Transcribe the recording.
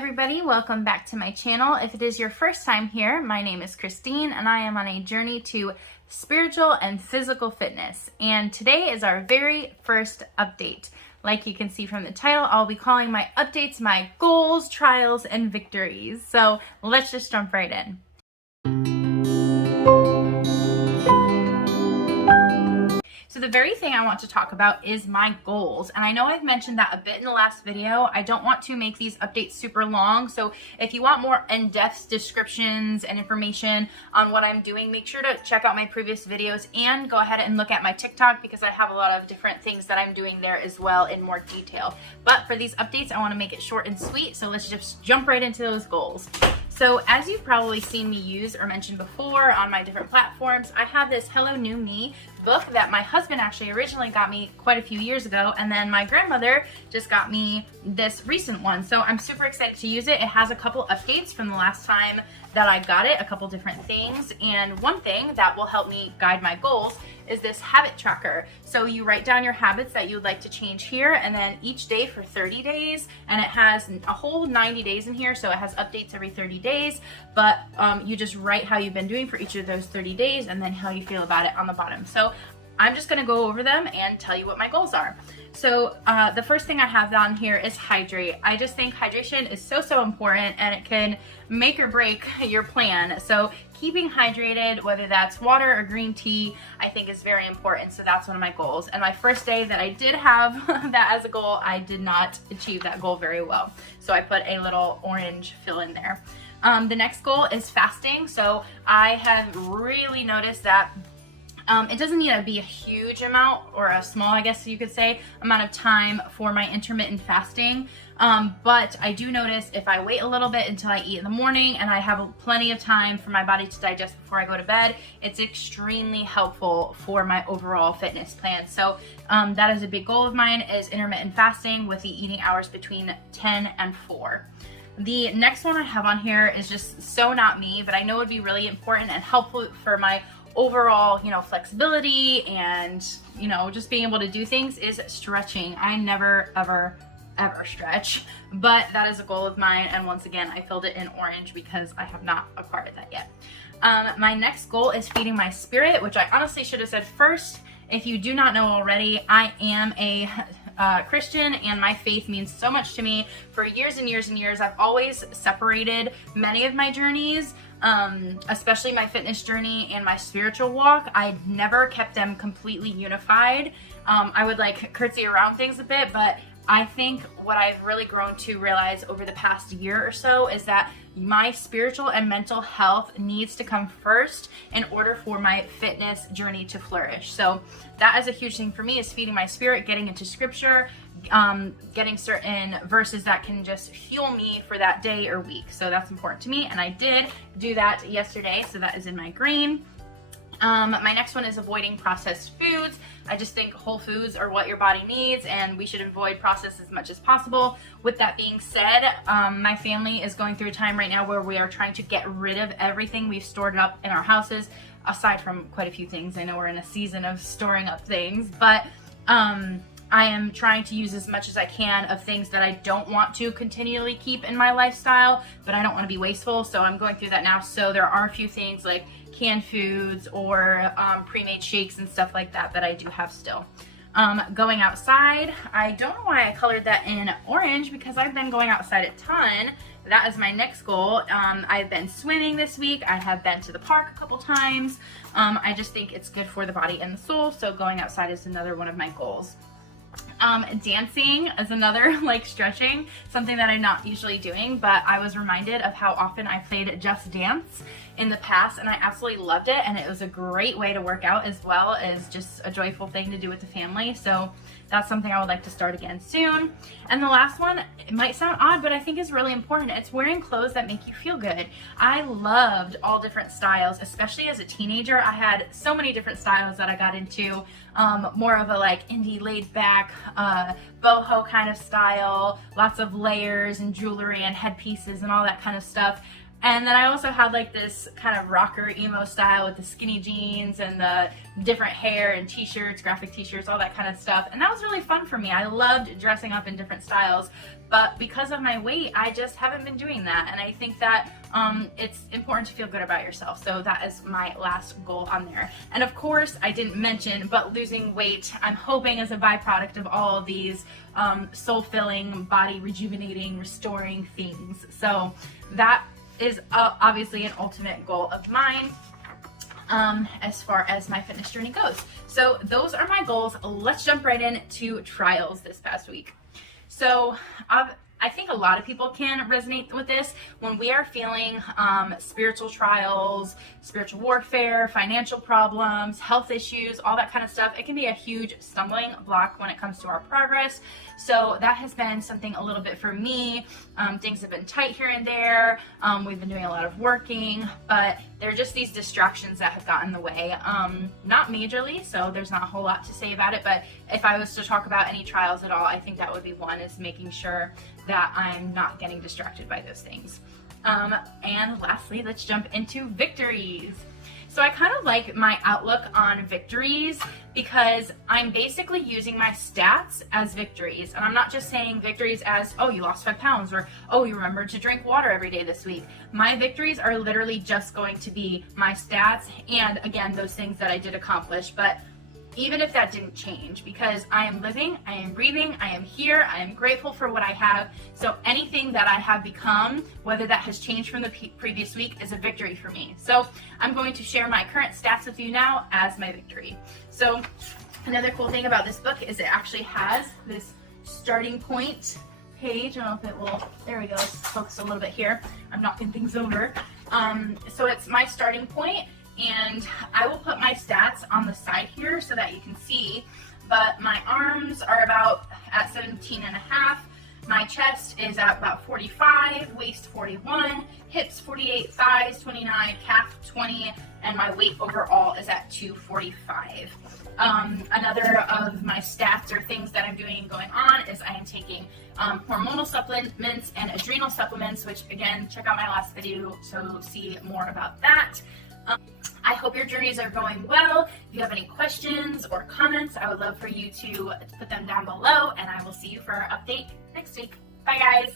everybody, welcome back to my channel. If it is your first time here, my name is Christine and I am on a journey to spiritual and physical fitness. And today is our very first update. Like you can see from the title, I'll be calling my updates my goals, trials, and victories. So let's just jump right in. So the very thing I want to talk about is my goals. And I know I've mentioned that a bit in the last video. I don't want to make these updates super long. So if you want more in-depth descriptions and information on what I'm doing, make sure to check out my previous videos and go ahead and look at my TikTok because I have a lot of different things that I'm doing there as well in more detail. But for these updates, I want to make it short and sweet. So let's just jump right into those goals. So as you've probably seen me use or mentioned before on my different platforms, I have this Hello New Me book that my husband actually originally got me quite a few years ago, and then my grandmother just got me this recent one. So I'm super excited to use it. It has a couple updates from the last time that I got it, a couple different things, and one thing that will help me guide my goals is this habit tracker. So you write down your habits that you would like to change here, and then each day for 30 days, and it has a whole 90 days in here, so it has updates every 30 days, but you just write how you've been doing for each of those 30 days and then how you feel about it on the bottom. So I'm just gonna go over them and tell you what my goals are. So the first thing I have down here is hydrate. I just think hydration is so important and it can make or break your plan. So keeping hydrated, whether that's water or green tea, I think is very important. So that's one of my goals. And my first day that I did have that as a goal, I did not achieve that goal very well. So I put a little orange fill in there. The next goal is fasting. So I have really noticed that it doesn't need to be a huge amount, or a small, I guess you could say, amount of time for my intermittent fasting. But I do notice if I wait a little bit until I eat in the morning and I have plenty of time for my body to digest before I go to bed, it's extremely helpful for my overall fitness plan. So that is a big goal of mine, is intermittent fasting with the eating hours between 10 and 4. The next one I have on here is just so not me, but I know it would be really important and helpful for my overall, flexibility and, just being able to do things, is stretching. I never, ever stretch, but that is a goal of mine. And once again, I filled it in orange because I have not acquired that yet. My next goal is feeding my spirit, which I honestly should have said first. If you do not know already, I am a Christian and my faith means so much to me. For years and years and years, I've always separated many of my journeys, especially my fitness journey and my spiritual walk. I never kept them completely unified. I would curtsy around things a bit, but I think what I've really grown to realize over the past year or so is that my spiritual and mental health needs to come first in order for my fitness journey to flourish. So that is a huge thing for me, is feeding my spirit, getting into scripture, getting certain verses that can just fuel me for that day or week. So that's important to me, and I did do that yesterday, so that is in my green. My next one is avoiding processed foods. I just think whole foods are what your body needs, and we should avoid processed as much as possible. With that being said, my family is going through a time right now where we are trying to get rid of everything we've stored up in our houses, aside from quite a few things. I know we're in a season of storing up things, but I am trying to use as much as I can of things that I don't want to continually keep in my lifestyle, but I don't want to be wasteful. So I'm going through that now. So there are a few things like canned foods or pre-made shakes and stuff like that that I do have still. Going outside, I don't know why I colored that in orange because I've been going outside a ton. That is my next goal. I've been swimming this week. I have been to the park a couple times. I just think it's good for the body and the soul. So going outside is another one of my goals. Dancing is another, stretching, something that I'm not usually doing, but I was reminded of how often I played Just Dance in the past, and I absolutely loved it, and it was a great way to work out as well as just a joyful thing to do with the family. So that's something I would like to start again soon. And the last one, it might sound odd, but I think is really important. It's wearing clothes that make you feel good. I loved all different styles, especially as a teenager. I had so many different styles that I got into, more of a indie laid back, boho kind of style, lots of layers and jewelry and headpieces and all that kind of stuff. And then I also had like this kind of rocker emo style with the skinny jeans and the different hair and t-shirts, graphic t-shirts, all that kind of stuff. And that was really fun for me. I loved dressing up in different styles, but because of my weight, I just haven't been doing that. And I think that it's important to feel good about yourself. So that is my last goal on there. And of course, I didn't mention, but losing weight, I'm hoping as a byproduct of all of these soul-filling, body rejuvenating, restoring things. So that is obviously an ultimate goal of mine as far as my fitness journey goes. So those are my goals. Let's jump right into trials this past week. So I think a lot of people can resonate with this when we are feeling spiritual trials, spiritual warfare, financial problems, health issues, all that kind of stuff. It can be a huge stumbling block when it comes to our progress. So that has been something a little bit for me. Things have been tight here and there. We've been doing a lot of working, but they're just these distractions that have gotten in the way. Not majorly, so there's not a whole lot to say about it, but if I was to talk about any trials at all, I think that would be one, is making sure that I'm not getting distracted by those things. And lastly, let's jump into victories. So I kind of like my outlook on victories because I'm basically using my stats as victories. And I'm not just saying victories as, oh, you lost 5 pounds, or, oh, you remembered to drink water every day this week. My victories are literally just going to be my stats and, again, those things that I did accomplish. But even if that didn't change, because I am living, I am breathing, I am here, I am grateful for what I have. So anything that I have become, whether that has changed from the previous week, is a victory for me. So I'm going to share my current stats with you now as my victory. So another cool thing about this book is it actually has this starting point page. I don't know if it will, there we go, let's focus a little bit here. I'm knocking things over. So it's my starting point. And I will put my stats on the side here so that you can see, but my arms are about at 17 and a half, my chest is at about 45, waist 41, hips 48, thighs 29, calf 20, and my weight overall is at 245. Another of my stats or things that I'm doing and going on is I am taking hormonal supplements and adrenal supplements, which again, check out my last video to see more about that. I hope your journeys are going well. If you have any questions or comments, I would love for you to put them down below, and I will see you for our update next week. Bye, guys.